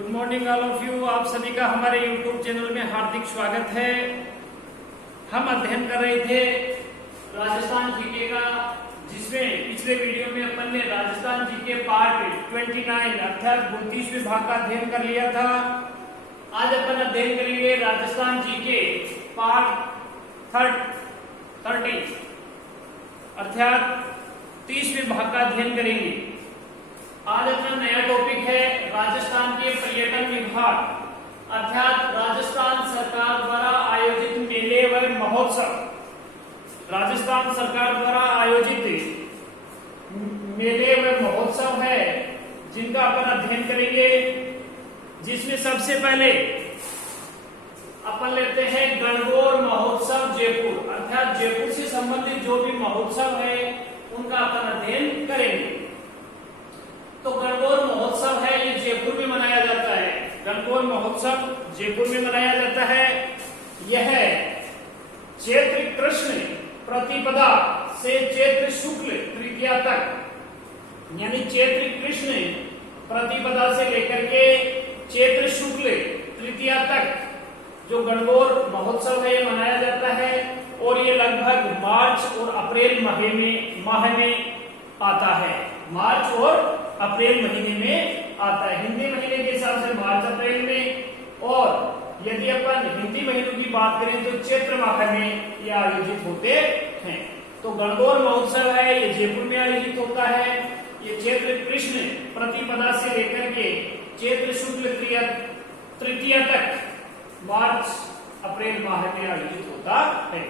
Good morning all of you. आप सभी का हमारे यूट्यूब चैनल में हार्दिक स्वागत है। हम अध्ययन कर रहे थे राजस्थान जीके का, जिसमें पिछले वीडियो में अपन ने राजस्थान जीके पार्ट 29 अर्थात 32 विभाग का अध्ययन कर लिया था। आज अपन अध्ययन करेंगे राजस्थान जीके पार्ट 30 अर्थात 30 विभाग का अध्ययन करेंगे। आज अपना नया टॉपिक है राजस्थान के पर्यटन विभाग अर्थात राजस्थान सरकार द्वारा आयोजित मेले व महोत्सव। राजस्थान सरकार द्वारा आयोजित मेले व महोत्सव है जिनका अपन अध्ययन करेंगे, जिसमें सबसे पहले अपन लेते हैं गणगौर महोत्सव जयपुर अर्थात जयपुर से संबंधित जो भी महोत्सव है उनका अपन अध्ययन करेंगे। तो गणगौर महोत्सव है, ये जयपुर में मनाया जाता है। गणगौर महोत्सव जयपुर में मनाया जाता है। यह चैत्र कृष्ण प्रतिपदा से चैत्र शुक्ल तृतीया तक, यानी चैत्र कृष्ण प्रतिपदा से लेकर के चैत्र शुक्ल तृतीया तक जो गणगौर महोत्सव है ये मनाया जाता है। और ये लगभग मार्च और अप्रैल माह में आता है। मार्च और अप्रैल महीने में आता है। हिंदी महीने के हिसाब से मार्च अप्रैल में, और यदि अपन हिंदी महीनों की बात करें तो चैत्र माह में ये आयोजित होते हैं। तो गणगौर महोत्सव है, ये जयपुर में आयोजित होता है। ये चैत्र कृष्ण प्रतिपदा से लेकर के चैत्र शुक्ल तृतीया तक मार्च अप्रैल माह में आयोजित होता है।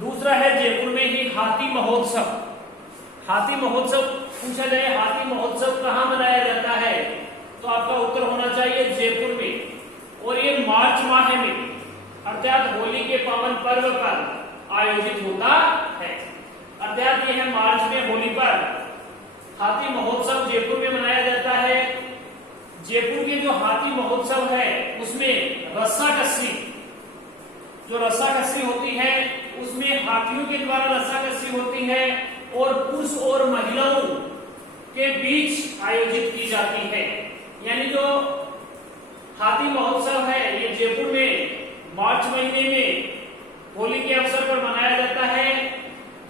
दूसरा है जयपुर में ही हाथी महोत्सव। हाथी महोत्सव पूछा जाए हाथी महोत्सव कहाँ मनाया जाता है तो आपका उत्तर होना चाहिए जयपुर में। और ये मार्च माह में अर्थात होली के पावन पर्व पर आयोजित होता है। अर्थात यह मार्च में होली पर हाथी महोत्सव जयपुर में मनाया जाता है। जयपुर के जो हाथी महोत्सव है उसमें रस्साकस्सी, जो रस्साकस्सी होती है उसमें हाथियों के द्वारा रस्साकस्सी होती है और पुरुष और महिलाओं के बीच आयोजित की जाती है। यानी जो हाथी महोत्सव है ये जयपुर में मार्च महीने में होली के अवसर पर मनाया जाता है।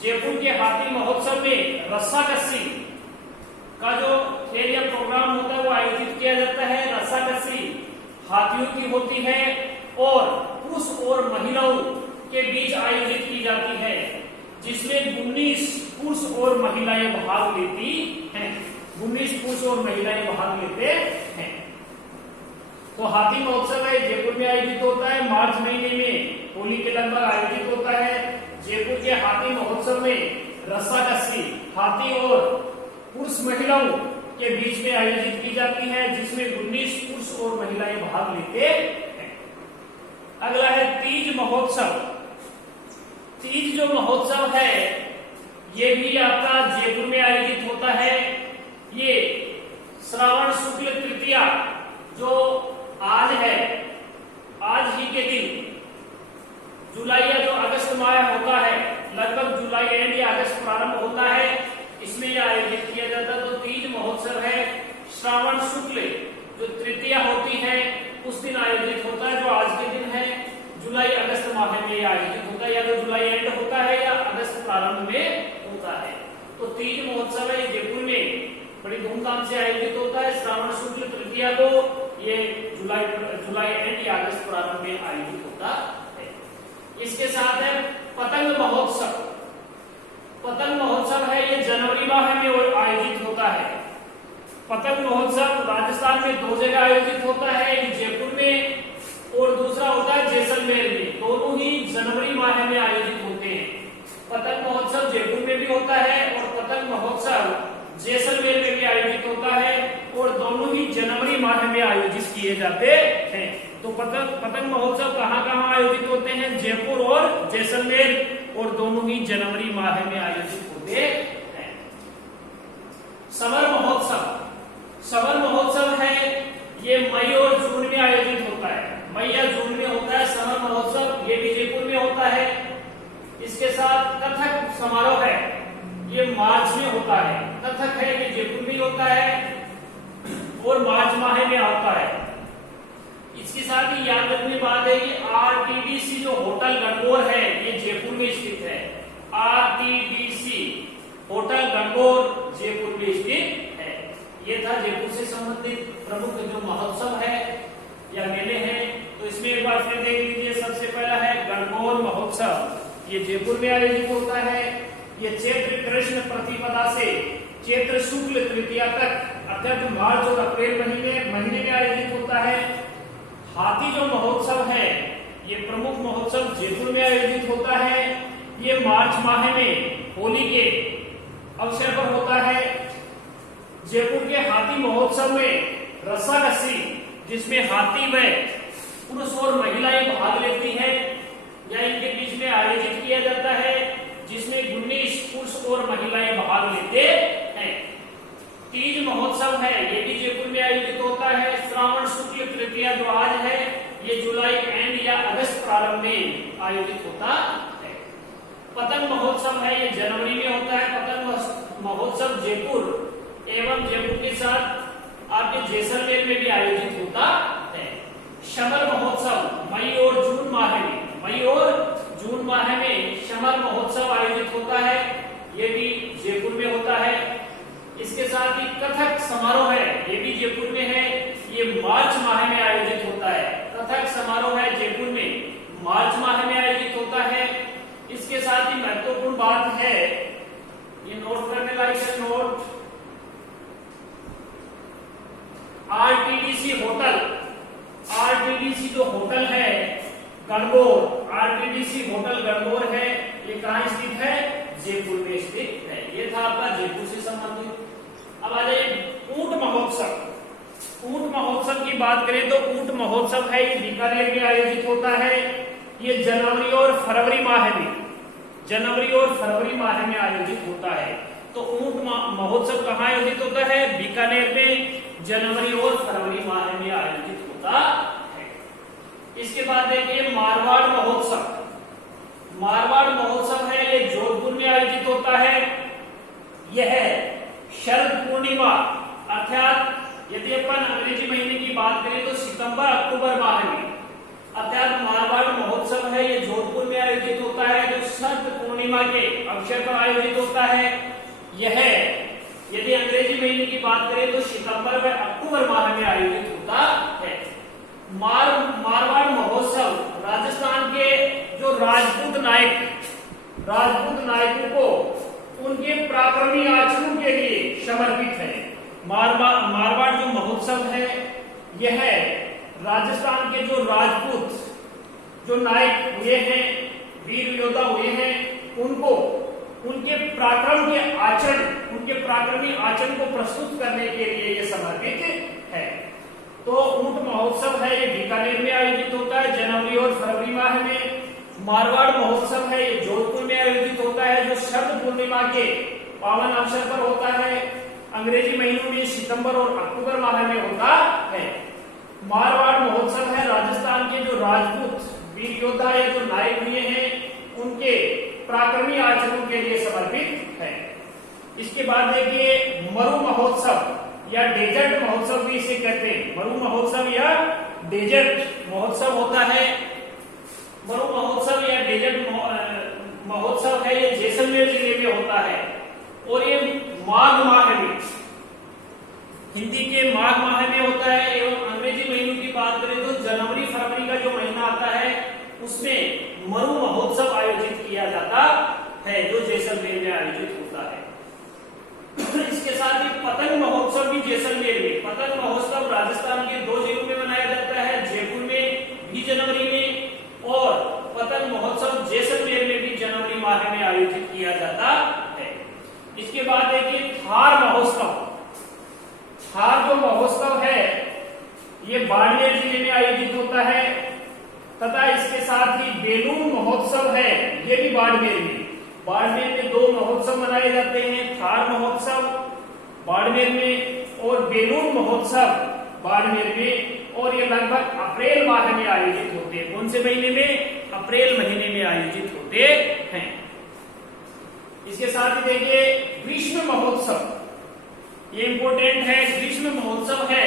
जयपुर के हाथी महोत्सव में रस्साकस्सी का जो खेल या प्रोग्राम होता है वो आयोजित किया जाता है। रस्साकस्सी हाथियों की होती है और पुरुष और महिलाओं के बीच आयोजित की जाती है, जिसमें 19 पुरुष और महिलाएं भाग लेती हैं। 19 पुरुष और महिलाएं भाग लेते हैं। तो हाथी महोत्सव है जयपुर में आयोजित होता है। मार्च महीने में होली के लगभग आयोजित होता है। जयपुर के हाथी महोत्सव में रस्साकस्सी हाथी और पुरुष महिलाओं के बीच में आयोजित की जाती है, जिसमें 19 पुरुष और महिलाएं भाग लेते हैं। अगला है तीज महोत्सव। तीज जो महोत्सव है ये भी आपका जयपुर में आयोजित होता है। ये श्रावण शुक्ल तृतीया जो आज है, आज ही के दिन जुलाई या जो अगस्त माह होता है, लगभग जुलाई एंड या अगस्त प्रारंभ होता है, इसमें यह आयोजित किया जाता है। तो तीज महोत्सव है श्रावण शुक्ल जो तृतीया होती है उस दिन आयोजित होता है, जो आज के दिन है। जुलाई अगस्त माह में आयोजित होता है, या तो जुलाई एंड होता है या अगस्त प्रारंभ में होता है। तो तीज महोत्सव है जयपुर में बड़ी धूमधाम से आयोजित होता है। श्रावण शुक्ल तृतीया को ये जुलाई एंड या अगस्त प्रारंभ में आयोजित होता है। इसके साथ है पतंग महोत्सव। पतंग महोत्सव है ये जनवरी माह में आयोजित होता है। पतंग महोत्सव राजस्थान में 2 जगह आयोजित होता है, एक जयपुर में और दूसरा होता है जैसलमेर में। दोनों ही जनवरी माह में आयोजित होते हैं। पतंग महोत्सव जयपुर में भी होता है और पतंग महोत्सव जैसलमेर में भी आयोजित होता है, और दोनों ही जनवरी माह में आयोजित किए जाते हैं। तो पतंग महोत्सव कहाँ कहाँ आयोजित होते हैं? जयपुर और जैसलमेर, और दोनों ही जनवरी माह में आयोजित होते हैं। समर महोत्सव। समर महोत्सव है ये मई और जून में आयोजित होता है। मई या जून में होता है समर महोत्सव, ये भी जयपुर में होता है। इसके साथ कथक समारोह है ये मार्च में होता है। कथक है ये जयपुर में होता है और मार्च माह में आता है। इसके साथ ही याद रखने बात है कि आरटीडीसी जो होटल गणगौर है ये जयपुर में स्थित है। आरटीडीसी होटल गणगौर जयपुर में स्थित है। ये था जयपुर से संबंधित प्रमुख जो महोत्सव है या मेले हैं। तो इसमें एक बार फिर देख लीजिए, सबसे पहला है गणगौर महोत्सव। ये जयपुर में आयोजित होता है। ये चैत्र कृष्ण प्रतिपदा से चैत्र शुक्ल तृतीया तक अर्थात मार्च और अप्रैल महीने में आयोजित होता है। हाथी जो महोत्सव है ये प्रमुख महोत्सव जयपुर में आयोजित होता है। ये मार्च माह में होली के अवसर पर होता है। जयपुर के हाथी महोत्सव में रस्साकसी, जिसमें हाथी व पुरुष और महिलाएं भाग लेती है या इनके बीच में आयोजित किया जाता है, जिसमें 19 पुरुष और महिलाएं भाग लेते हैं। तीज महोत्सव है, ये भी जयपुर में आयोजित होता है। श्रावण शुक्ल तृतीया जो आज है ये जुलाई एंड या अगस्त प्रारंभ में आयोजित होता है। पतंग महोत्सव है, ये जनवरी में होता है। पतंग महोत्सव जयपुर एवं जयपुर के साथ आपके जैसलमेर में भी आयोजित होता है। शमर महोत्सव मई और जून माह में शमर महोत्सव आयोजित होता है। ये भी जयपुर में होता है। इसके साथ ही कथक समारोह है, ये भी जयपुर में है। ये मार्च माह में आयोजित होता है। कथक समारोह है जयपुर में, मार्च माह में आयोजित होता है। इसके साथ ही महत्वपूर्ण बात है, ये नोट करने लायक है, नोट आरटीडीसी होटल। आरटीडीसी जो होटल है गणगौर, आरटीडीसी होटल गणगौर है, ये कहाँ स्थित है? जयपुर में स्थित है। ये था आपका जयपुर से संबंधित। अब आ जाइए ऊंट महोत्सव। ऊंट महोत्सव की बात करें तो ऊंट महोत्सव है, ये बीकानेर में आयोजित होता है। ये जनवरी और फरवरी माह में आयोजित होता है। तो ऊंट महोत्सव कहाँ आयोजित होता है? बीकानेर में जनवरी और फरवरी माह में आयोजित होता है। इसके बाद देखिए मारवाड़ महोत्सव। मारवाड़ महोत्सव है, ये जोधपुर में आयोजित होता है। यह शरद पूर्णिमा अर्थात यदि अपन अंग्रेजी महीने की बात करें तो सितंबर अक्टूबर माह में, अर्थात मारवाड़ महोत्सव है, ये जोधपुर में आयोजित होता है, जो शरद पूर्णिमा के अवसर पर आयोजित होता है। यह यदि अंग्रेजी महीने की बात करें तो सितंबर व अक्टूबर माह में आयोजित होता है। मारवाड़ महोत्सव राजस्थान के जो राजपूत नायकों को उनके पराक्रमी आचरणों के लिए समर्पित है। मारवाड़ जो महोत्सव है यह राजस्थान के जो राजपूत जो नायक हुए हैं, वीर योद्धा हुए हैं, उनको उनके पराक्रमी आचरण को प्रस्तुत करने के लिए यह समर्पित है। तो ऊंट महोत्सव है, ये बीकानेर में आयोजित होता है जनवरी और फरवरी माह में। मारवाड़ महोत्सव है, ये जोधपुर में आयोजित होता है, जो शरद पूर्णिमा के पावन अवसर पर होता है। अंग्रेजी महीनों में सितंबर और अक्टूबर माह में होता है। मारवाड़ महोत्सव है, राजस्थान के जो राजपूत वीर योद्धा या जो नायक हुए हैं उनके पराक्रमी आचरणों के लिए समर्पित है। इसके बाद देखिए मरु महोत्सव या डेजर्ट महोत्सव भी इसे कहते हैं। मरु महोत्सव या डेजर्ट महोत्सव होता है। मरु महोत्सव या डेजर्ट महोत्सव है, ये जैसलमेर जिले में होता है और ये माघ माह में, हिंदी के माघ माह में होता है। एवं अंग्रेजी महीनों की बात करें तो जनवरी फरवरी का जो महीना आता है उसमें मरु महोत्सव आयोजित किया जाता है, जो जैसलमेर में आयोजित होता है। इसके साथ ही पतंग महोत्सव भी जैसलमेर में। पतंग महोत्सव राजस्थान के 2 जिलों में मनाया जाता है, जयपुर में भी जनवरी में और पतंग महोत्सव जैसलमेर में भी जनवरी माह में आयोजित किया जाता है। इसके बाद देखिए थार महोत्सव। थार जो महोत्सव है ये बाड़मेर जिले में आयोजित होता है तथा इसके साथ ही बेलून महोत्सव है, ये भी बाड़मेर में। बाड़मेर में 2 महोत्सव मनाए जाते हैं, थार महोत्सव बाड़मेर में और बेलून महोत्सव बाड़मेर में, और ये लगभग अप्रैल माह में आयोजित होते हैं। कौन से महीने में? अप्रैल महीने में आयोजित होते हैं। इसके साथ ही देखिए ग्रीष्म महोत्सव, ये इंपोर्टेंट है। ग्रीष्म महोत्सव है,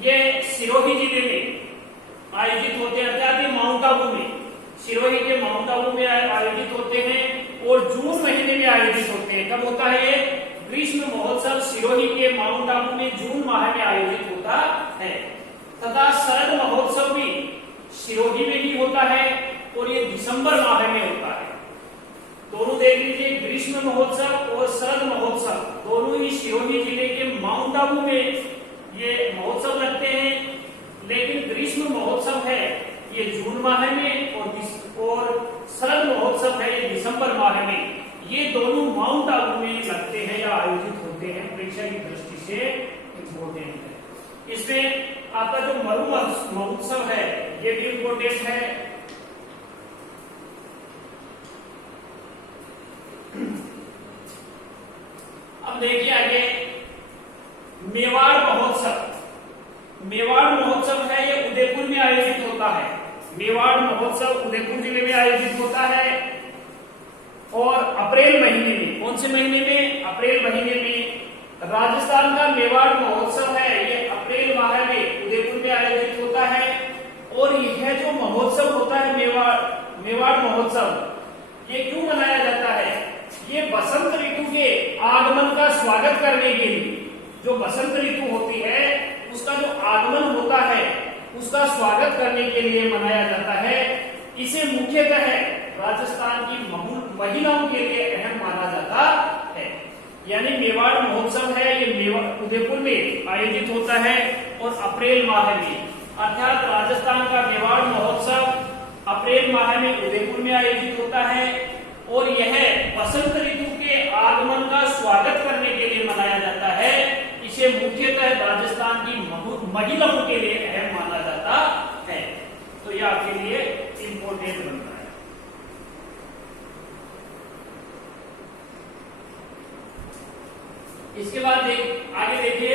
ये सिरोही जिले में आयोजित होते हैं, अर्थात ये माउंट आबू में, सिरोही के माउंट आबू में आयोजित होते हैं और जून महीने में आयोजित होते हैं। कब होता है ये ग्रीष्म महोत्सव? सिरोही के माउंट आबू में जून माह में आयोजित होता है। तथा शरद महोत्सव भी सिरोही में ही होता है और ये दिसंबर माह में होता है। दोनों देख लीजिए, ग्रीष्म महोत्सव और शरद महोत्सव दोनों ही सिरोही जिले के माउंट आबू में ये महोत्सव लगते हैं। लेकिन ग्रीष्म महोत्सव है ये जून माह में और शरद महोत्सव है ये दिसंबर माह में। ये दोनों माउंट आबू में लगते हैं या आयोजित होते हैं, परीक्षा की दृष्टि से इम्पोर्टेंट है। इसमें आपका जो मरु महोत्सव है ये भी इम्पोर्टेंट है। अब देखिए आगे मेवाड़ महोत्सव। मेवाड़ महोत्सव है ये उदयपुर में आयोजित होता है। मेवाड़ महोत्सव उदयपुर जिले में आयोजित होता है और अप्रैल महीने में, कौन से महीने में? अप्रैल महीने में। राजस्थान का मेवाड़ महोत्सव है ये अप्रैल माह में उदयपुर में आयोजित होता है। और यह जो महोत्सव होता है मेवाड़ महोत्सव, ये क्यों मनाया जाता है? ये बसंत ऋतु के आगमन का स्वागत करने के लिए, जो बसंत ऋतु होती है उसका जो आगमन होता है उसका स्वागत करने के लिए मनाया जाता है। इसे मुख्यतः राजस्थान की महिलाओं के लिए अहम माना जाता है। यानी मेवाड़ महोत्सव है ये उदयपुर में आयोजित होता है और अप्रैल माह में, अर्थात राजस्थान का मेवाड़ महोत्सव अप्रैल माह में उदयपुर में आयोजित होता है और यह बसंत ऋतु के आगमन का स्वागत करने के लिए मनाया जाता है। इसे मुख्यतः राजस्थान की महिलाओं के लिए अहम माना जाता है। तो यह आपके लिए इंपोर्टेंट बनता है। इसके बाद आगे देखिए,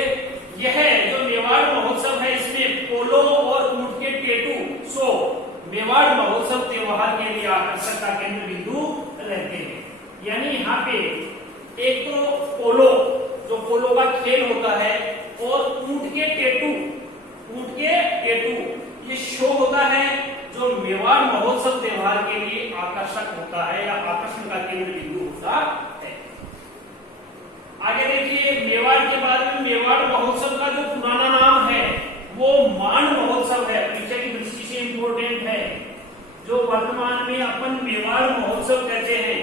यह जो मेवाड़ महोत्सव है इसमें पोलो और ऊंट के टेटू शो मेवाड़ महोत्सव त्योहार के लिए आकर्षण का केंद्र बिंदु रहते हैं। यानी यहाँ पे एक तो पोलो, जो पोलो का खेल होता है, और ऊंट के टेटू ये शो होता है जो मेवाड़ महोत्सव त्योहार के लिए आकर्षक होता है या आकर्षण का केंद्र बिंदु होता है। आगे देखिए, मेवाड़ के बाद में मेवाड़ महोत्सव का जो पुराना नाम है वो मांड महोत्सव है, परीक्षा की दृष्टि से इंपोर्टेंट है। जो वर्तमान में अपन मेवाड़ महोत्सव कहते हैं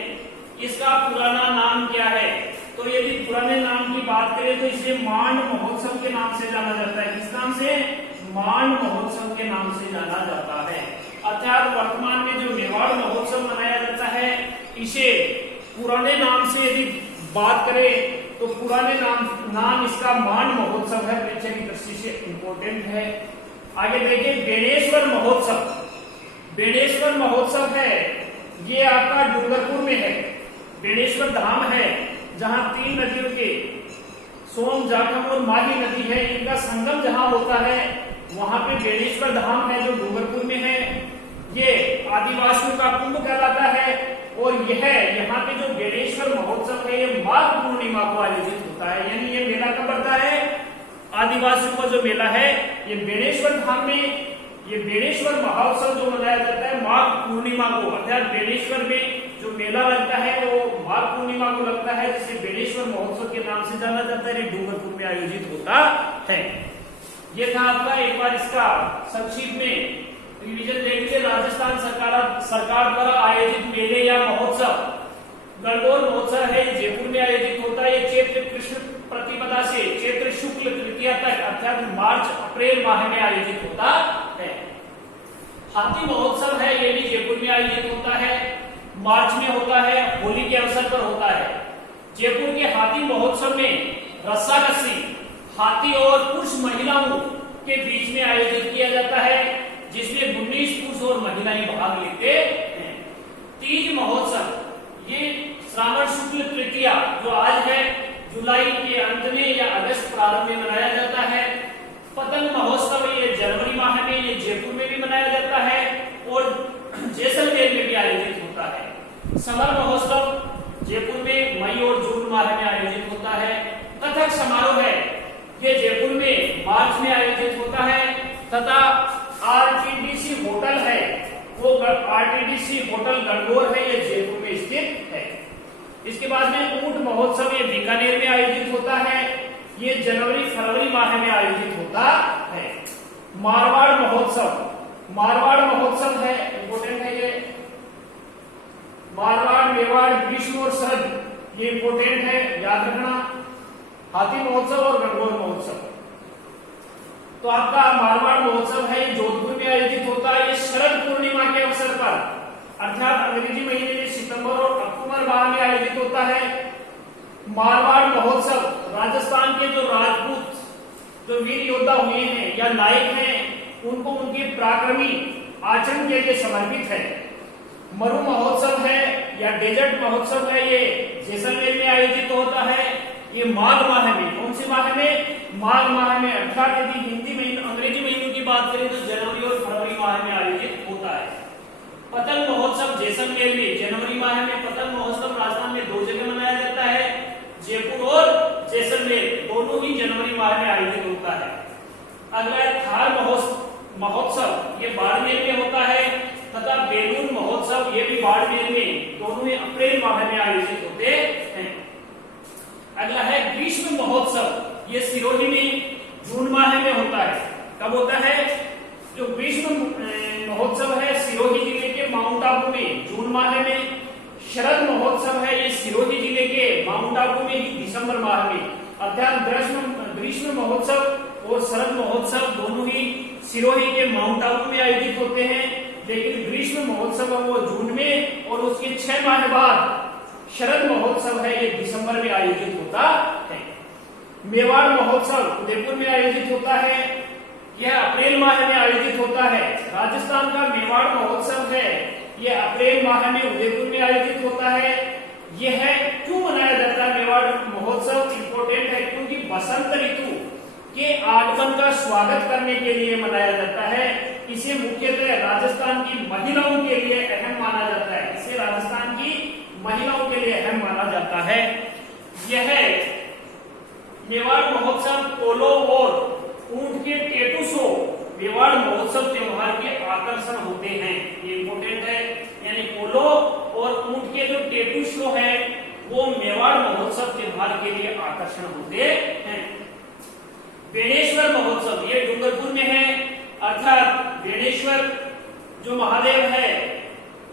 इसका पुराना नाम क्या है? तो यदि पुराने नाम की बात करें तो इसे मांड महोत्सव के नाम से जाना जाता है। किस नाम से? मांड महोत्सव के नाम से जाना जाता है। अर्थात वर्तमान में जो मेवाड़ महोत्सव मनाया जाता है इसे पुराने नाम से यदि बात करें तो पुराने नाम इसका मांड महोत्सव है, परीक्षा की दृष्टि से इंपोर्टेंट है। आगे देखिए, बेणेश्वर महोत्सव। बेणेश्वर महोत्सव है ये आपका डूंगरपुर में है। बेणेश्वर धाम है जहां 3 नदियों के सोम, जाखम और माही नदी है, इनका संगम जहां होता है वहां पे बेणेश्वर धाम है जो डूंगरपुर में है। ये आदिवासियों का कुंभ कहलाता है और यह यहाँ पे जो बेणेश्वर महोत्सव है ये माघ पूर्णिमा को आयोजित होता है। यानी ये मेला कब पड़ता है? आदिवासियों का जो मेला है ये बेणेश्वर धाम में, ये बेणेश्वर महोत्सव जो मनाया जाता है माघ पूर्णिमा को, अर्थात बेणेश्वर में जो मेला लगता है वो माघ पूर्णिमा को लगता है, जिसे बेणेश्वर महोत्सव के नाम से जाना जाता है। डूंगरपुर में आयोजित होता है। ये था आपका एक बार इसका संक्षिप्त में रिवीजन देख लीजिए। राजस्थान सरकार द्वारा आयोजित मेले या महोत्सव, गणगौर महोत्सव है जयपुर में आयोजित होता है। ये चैत्र कृष्ण प्रतिपदा से चैत्र शुक्ल तृतीया तक अर्थात मार्च अप्रैल माह में आयोजित होता है। हाथी महोत्सव है ये भी जयपुर में आयोजित होता है, मार्च में होता है, होली के अवसर पर होता है। जयपुर के हाथी महोत्सव में रस्साकसी हाथी और पुरुष महिलाओं के बीच में आयोजित किया जाता है, जिसमें 19 पुरुष और महिलाएं भाग लेते हैं। तीज महोत्सव ये श्रावण शुक्ल तृतीया जो आज है जुलाई के अंत में या अगस्त प्रारंभ में मनाया जाता है। पतंग महोत्सव ये जनवरी माह में, ये जयपुर में भी मनाया जाता है और जैसलमेर में भी आयोजित होता है। समर महोत्सव जयपुर में मई और जून माह में आयोजित होता है। कथक समारोह है ये जयपुर में मार्च में आयोजित होता है तथा आरटीडी आरटीडीसी होटल गणगौर है, ये जयपुर में स्थित है। इसके बाद में ऊंट महोत्सव, ये बीकानेर में आयोजित होता है, ये जनवरी फरवरी माह में आयोजित होता है। मारवाड़ महोत्सव, मारवाड़ महोत्सव है, इंपोर्टेंट है ये। मारवाड़, मेवाड़, ग्रीष्म और शरद, ये इंपोर्टेंट है, याद रखना। हाथी महोत्सव और गणगौर महोत्सव। तो आपका मारवाड़ महोत्सव है, जोधपुर में आयोजित होता है, ये शरद पूर्णिमा के अवसर पर अर्थात अंग्रेजी महीने में सितंबर और अक्टूबर माह में आयोजित होता है। मारवाड़ महोत्सव राजस्थान के जो राजपूत, जो वीर योद्धा हुए हैं या नायक हैं, उनको उनके पराक्रमी आचरण के लिए समर्पित है। मरु महोत्सव है या डेजर्ट महोत्सव है, ये जैसलमेर में आयोजित होता है, ये माघ माह में। कौन से माह में? माघ माह में। अर्थात यदि हिंदी महीने, अंग्रेजी महीनों की बात करें तो जनवरी और फरवरी माह में आयोजित होता है। पतंग महोत्सव जैसलमेर में जनवरी माह में। पतंग महोत्सव राजस्थान में 2 जगह मनाया जाता है, जयपुर और जैसलमेर, दोनों ही जनवरी माह में आयोजित होता है। अगला है थार महोत्सव, ये बाड़मेर में होता है, तथा बेलूर महोत्सव, ये भी बाड़मेर में, दोनों ही अप्रैल माह में आयोजित होते हैं। अगला है ग्रीष्म महोत्सव, ये सिरोही में जून माह में होता है। कब होता है? जो ग्रीष्म महोत्सव है सिरोही जिले के माउंट आबू में जून माह में। शरद महोत्सव है, ये सिरोही जिले के माउंट आबू में दिसंबर माह में। अर्थात ग्रीष्म महोत्सव और शरद महोत्सव दोनों ही सिरोही के माउंट आबू में आयोजित होते हैं, लेकिन ग्रीष्म महोत्सव वो जून में और उसके 6 माह बाद शरद महोत्सव है, ये दिसंबर में आयोजित होता है। मेवाड़ महोत्सव उदयपुर में आयोजित होता है, यह अप्रैल माह में आयोजित होता है। राजस्थान का मेवाड़ महोत्सव है, यह अप्रैल माह में उदयपुर में आयोजित होता है। यह क्यों मनाया जाता है मेवाड़ महोत्सव? इंपोर्टेंट है, क्योंकि बसंत ऋतु के आगमन का स्वागत करने के लिए मनाया जाता है। इसे मुख्यतः राजस्थान की महिलाओं के लिए अहम माना जाता है। इसे राजस्थान की महिलाओं के लिए अहम माना जाता है। यह मेवाड़ महोत्सव पोलो और ऊंट के टेटू शो मेवाड़ महोत्सव त्योहार के आकर्षण होते हैं। ये इंपोर्टेंट है, यानी पोलो और ऊंट के जो टेटू शो है वो मेवाड़ महोत्सव त्योहार के लिए आकर्षण होते हैं। बेणेश्वर महोत्सव, ये डूंगरपुर में है। अर्थात बेणेश्वर जो महादेव है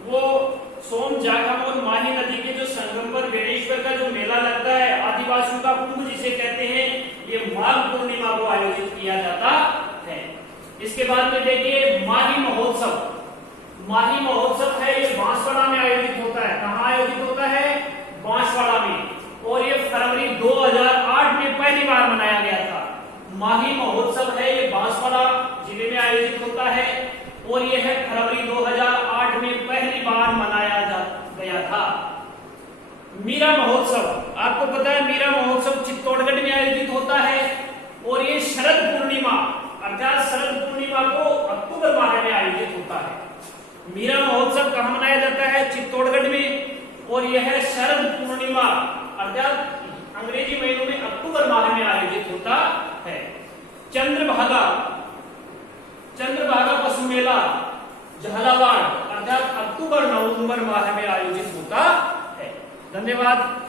वो सोम, जाखम और माही नदी के जो संगम पर बेणेश्वर का जो मेला लगता है, आदिवासियों का कुंभ जिसे कहते हैं, ये माघ पूर्णिमा को आयोजित किया जाता है। इसके बाद में देखिए माही महोत्सव। माही महोत्सव है, ये बांसवाड़ा में आयोजित होता है। कहाँ आयोजित होता है? बांसवाड़ा में। और ये फरवरी 2008 में पहली बार मनाया गया था। माही महोत्सव है, ये बांसवाड़ा जिले में आयोजित होता है और यह फरवरी 2008 में पहली बार मनाया गया था। मीरा महोत्सव, आपको पता है मीरा महोत्सव चित्तौड़गढ़ में आयोजित होता है और ये शरद पूर्णिमा अर्थात शरद पूर्णिमा को अक्टूबर माह में आयोजित होता है। मीरा महोत्सव कहाँ मनाया जाता है? चित्तौड़गढ़ में। और यह शरद पूर्णिमा अर्थात अंग्रेजी महीनों में अक्टूबर माह में आयोजित होता है। चंद्रभागा पशु मेला झालावाड़ अर्थात अक्टूबर नवंबर माह में आयोजित होता है। धन्यवाद।